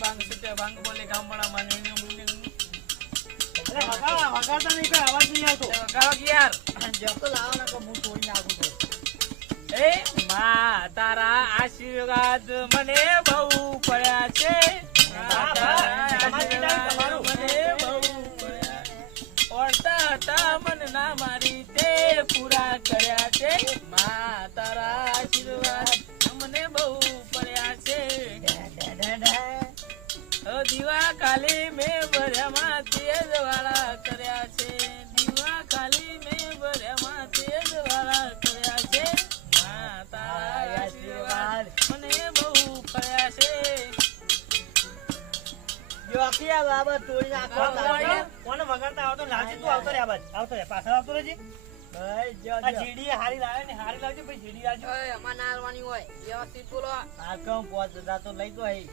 બાંગ સુટે બાંગ બોલે ગામડા માં ને અરે વગાડતા નહીં કોઈ અવાજ નહીં આવતો વગાડો કે યાર જતો લાવો ને કે હું તોડી નાખું તો એ માં તારા આશીર્વાદ મને બહુ પડ્યા છે મને બહુ પડ્યા ઓળતા હતા મન ના મારી તે પૂરા કર્યા છે માં તારા આશીર્વાદ મને બહુ પડ્યા છે દીવા ખાલી મેં ભર્યામાં તેજ વાળા કર્યા છે દીવા ખાલી મેં ભર્યામાં તેજ વાળા કર્યા છે માં તારા આશીર્વાદ મને બહુ પડ્યા છે જો આખી આ બાબત તોડી નાખો કોને વગાડતા આવતો લાવજે તું આવતો રે આ બાજુ આવતો રે પાછળ આવતો રહેજે ભાઈ જો આ જીડી હારી લાવે ને હારી લાવજે ભાઈ જીડી લાવજો ઓય અમાર ના હાલવાની હોય વ્યવસ્થિત બોલો આ કમ 5000 તો લઈ તો હઈ